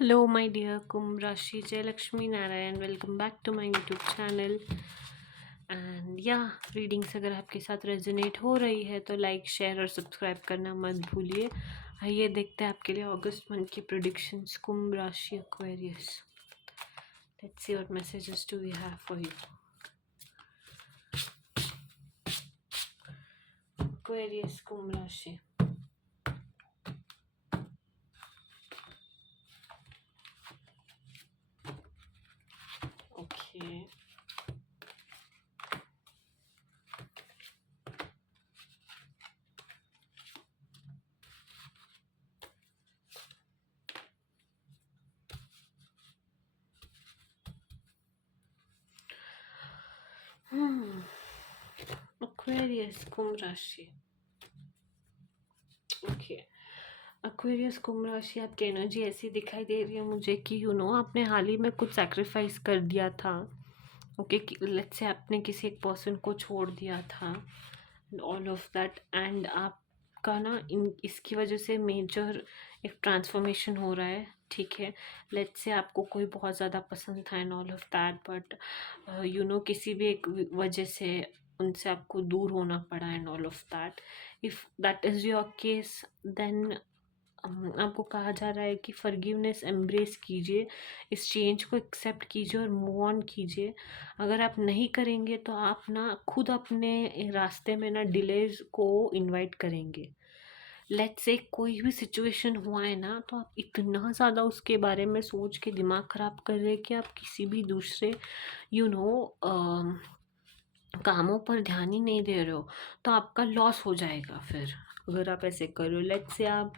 Hello, my dear Kumbh Rashi Jai Lakshmi Narayan. Welcome back to my YouTube channel. And या readings अगर आपके साथ resonate हो रही है तो लाइक शेयर और सब्सक्राइब करना मत भूलिए। आइए देखते हैं आपके लिए अगस्त मंथ की प्रेडिक्शंस कुंभ राशि Aquarius. Let's see what messages do we have for you Aquarius कुंभ राशि। ओके एक्वेरियस कुंभ राशि। ओके एक्वेरियस कुंभ राशि, आपकी एनर्जी ऐसी दिखाई दे रही है मुझे कि आपने हाल ही में कुछ सैक्रिफाइस कर दिया था। ओके लेट्स से आपने किसी एक पर्सन को छोड़ दिया था, ऑल ऑफ दैट, एंड आपका ना इसकी वजह से मेजर एक ट्रांसफॉर्मेशन हो रहा है। ठीक है, लेट्स से आपको कोई बहुत ज़्यादा पसंद था and all of that, but किसी भी एक वजह से उनसे आपको दूर होना पड़ा and all of that. If that is your case then आपको कहा जा रहा है कि फॉरगिवनेस एम्ब्रेस कीजिए, इस चेंज को एक्सेप्ट कीजिए और मूव ऑन कीजिए। अगर आप नहीं करेंगे तो आप ना खुद अपने रास्ते में ना डिलेज को इनवाइट करेंगे। लेट्स से कोई भी सिचुएशन हुआ है ना, तो आप इतना ज़्यादा उसके बारे में सोच के दिमाग ख़राब कर रहे हैं कि आप किसी भी दूसरे यू नो कामों पर ध्यान ही नहीं दे रहे हो, तो आपका लॉस हो जाएगा फिर अगर आप ऐसे करो। लेट्स से आप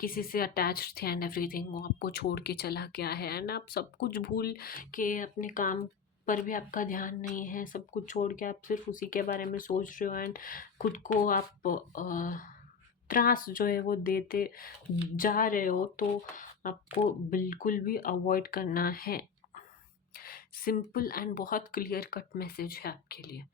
किसी से अटैच थे एंड एवरीथिंग, वो आपको छोड़ के चला गया है एंड आप सब कुछ भूल के अपने काम पर भी आपका ध्यान नहीं है, सब कुछ छोड़ के आप सिर्फ उसी के बारे में सोच रहे हो एंड खुद को आप त्रास जो है वो देते जा रहे हो, तो आपको बिल्कुल भी अवॉइड करना है। सिंपल एंड बहुत क्लियर कट मैसेज है आपके लिए।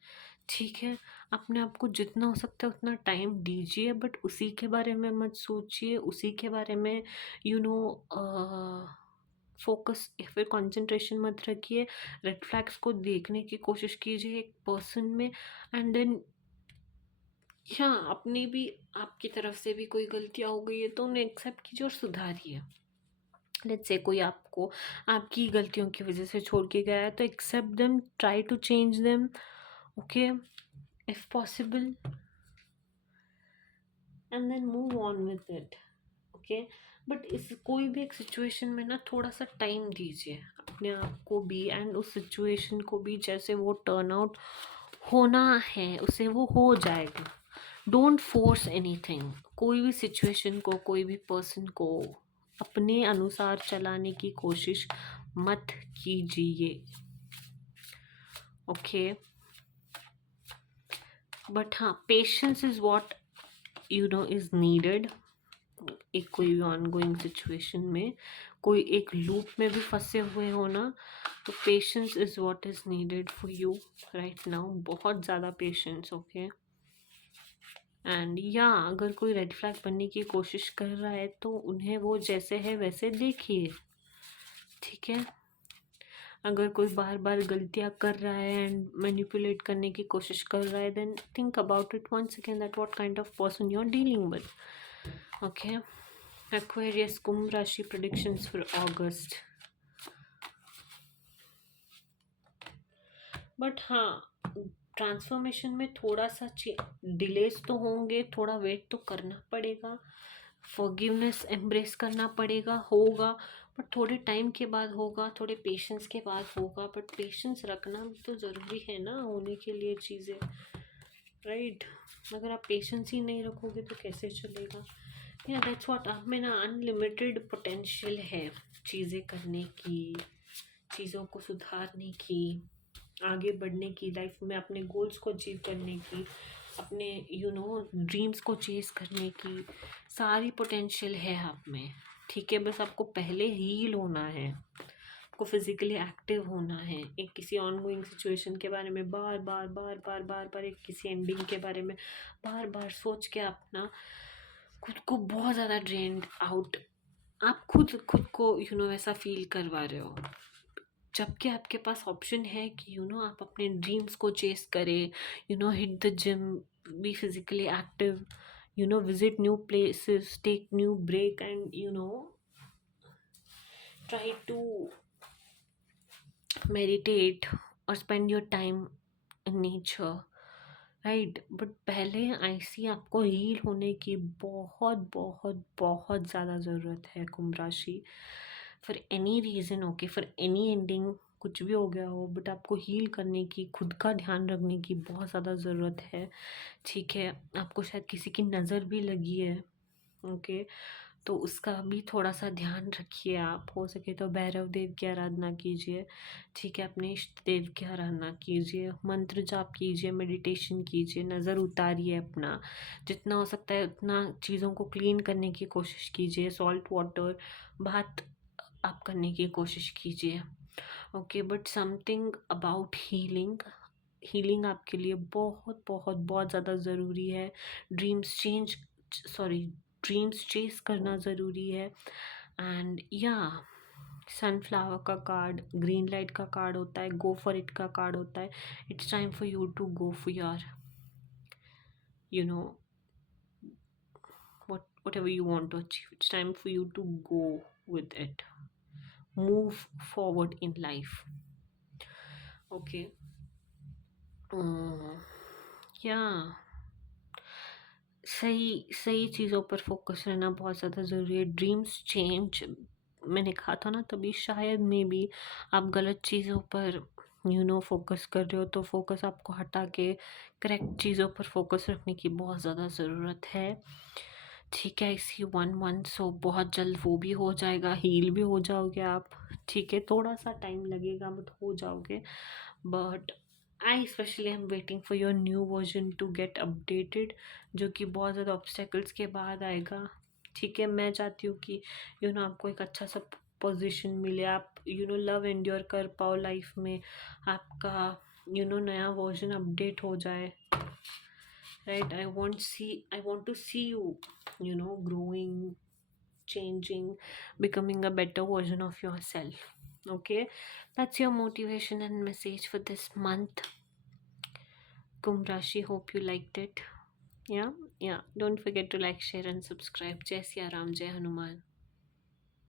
ठीक है, अपने आप को जितना हो सकता है उतना टाइम दीजिए, बट उसी के बारे में मत सोचिए, उसी के बारे में यू नो फोकस या फिर कंसंट्रेशन मत रखिए। रेड फ्लैग्स को देखने की कोशिश कीजिए एक पर्सन में, एंड देन अपनी भी, आपकी तरफ से भी कोई गलतियाँ हो गई है तो उन्हें एक्सेप्ट कीजिए और सुधारिए। लेट्स से कोई आपको आपकी गलतियों की वजह से छोड़ के गया है तो accept them, try to change them, okay, if possible, and then move on with it. Okay, but इस कोई भी एक सिचुएशन में ना थोड़ा सा टाइम दीजिए अपने आप को भी एंड उस सिचुएशन को भी, जैसे वो टर्न आउट होना है उसे वो हो जाएगा। Don't force anything. कोई भी सिचुएशन को, कोई भी पर्सन को अपने अनुसार चलाने की कोशिश मत कीजिए। ओके, बट हाँ, patience is what is needed. एक कोई भी ऑनगोइंग सिचुएशन में, कोई एक लूप में भी फंसे हुए हो ना, तो patience is what is needed for you right now. बहुत ज़्यादा पेशेंस। ओके, एंड अगर कोई रेड फ्लैग बनने की कोशिश कर रहा है तो उन्हें वो जैसे है वैसे देखिए। ठीक है, अगर कोई बार बार गलतियां कर रहा है एंड मैनिपुलेट करने की कोशिश कर रहा है, then think about it once again that what kind of person you are dealing with. Okay, Aquarius कुंभ राशि प्रेडिक्शंस फॉर अगस्त। बट हाँ, ट्रांसफॉर्मेशन में थोड़ा सा डिलेज तो होंगे, थोड़ा वेट तो करना पड़ेगा, फॉरगिवनेस एम्ब्रेस करना पड़ेगा, होगा, बट थोड़े टाइम के बाद होगा, थोड़े पेशेंस के बाद होगा। बट पेशेंस रखना भी तो ज़रूरी है ना होने के लिए चीज़ें, राइट? अगर आप पेशेंस ही नहीं रखोगे तो कैसे चलेगा? दैट्स व्हाट, आप में ना अनलिमिटेड पोटेंशियल है चीज़ें करने की, चीज़ों को सुधारने की, आगे बढ़ने की, लाइफ में अपने गोल्स को अचीव करने की, अपने ड्रीम्स को चेस करने की सारी पोटेंशियल है आप में। ठीक है, बस आपको पहले हील होना है, आपको फिजिकली एक्टिव होना है। एक किसी ऑनगोइंग सिचुएशन के बारे में बार बार बार बार बार बार, एक किसी एंडिंग के बारे में बार बार सोच के अपना खुद को बहुत ज़्यादा ड्रेन्ड आउट आप खुद खुद को वैसा फील करवा रहे हो, जबकि आपके पास ऑप्शन है कि आप अपने ड्रीम्स को चेस करें, hit the gym, be physically active, visit new places, take new break, and try to meditate or spend your time in nature, right. But पहले ऐसी आपको हील होने की बहुत बहुत बहुत ज़्यादा ज़रूरत है कुंभ राशि। For any reason, okay, for any ending, कुछ भी हो गया हो, बट आपको हील करने की, खुद का ध्यान रखने की बहुत ज़्यादा ज़रूरत है। ठीक है, आपको शायद किसी की नज़र भी लगी है, ओके, तो उसका भी थोड़ा सा ध्यान रखिए। आप हो सके तो भैरव देव की आराधना कीजिए, ठीक है, अपने इष्ट देव की आराधना कीजिए, मंत्र जाप कीजिए, मेडिटेशन कीजिए, नज़र उतारिए अपना, जितना हो सकता है उतना चीज़ों को क्लीन करने की कोशिश कीजिए, सॉल्ट वाटर बात आप करने की कोशिश कीजिए, okay. But something about healing, healing आपके लिए बहुत बहुत बहुत ज़्यादा ज़रूरी है। Dreams change, sorry, dreams chase करना ज़रूरी है। एंड या, सनफ्लावर का कार्ड, ग्रीन लाइट का कार्ड होता है, गो फॉर इट का कार्ड होता है। It's time for you to go for your, you know whatever you want to achieve. It's time for you to go with it, move forward in life, okay. या, सही सही चीज़ों पर focus रहना बहुत ज़्यादा ज़रूरी है। ड्रीम्स चेंज, मैंने कहा था ना, तभी शायद में भी आप गलत चीज़ों पर फोकस कर रहे हो, तो फोकस आपको हटा के करेक्ट चीज़ों पर फोकस रखने की बहुत ज़्यादा ज़रूरत है, ठीक है। इसी 1 मंथ, सो बहुत जल्द वो भी हो जाएगा, हील भी हो जाओगे आप, ठीक है। थोड़ा सा टाइम लगेगा बट हो जाओगे। But I specially am waiting for your new version to get updated, जो कि बहुत ज़्यादा ऑब्स्टेकल्स के बाद आएगा, ठीक है। मैं चाहती हूँ कि आपको एक अच्छा सा पोजीशन मिले, आप लव एंड्योर कर पाओ लाइफ में, आपका नया वर्जन अपडेट हो जाए, right. I want to see you, growing, changing, becoming a better version of yourself, okay. That's your motivation and message for this month, Kumbh Rashi. Hope you liked it. Yeah, yeah, don't forget to like, share and subscribe. Jai Siya Ram, Jai Hanuman.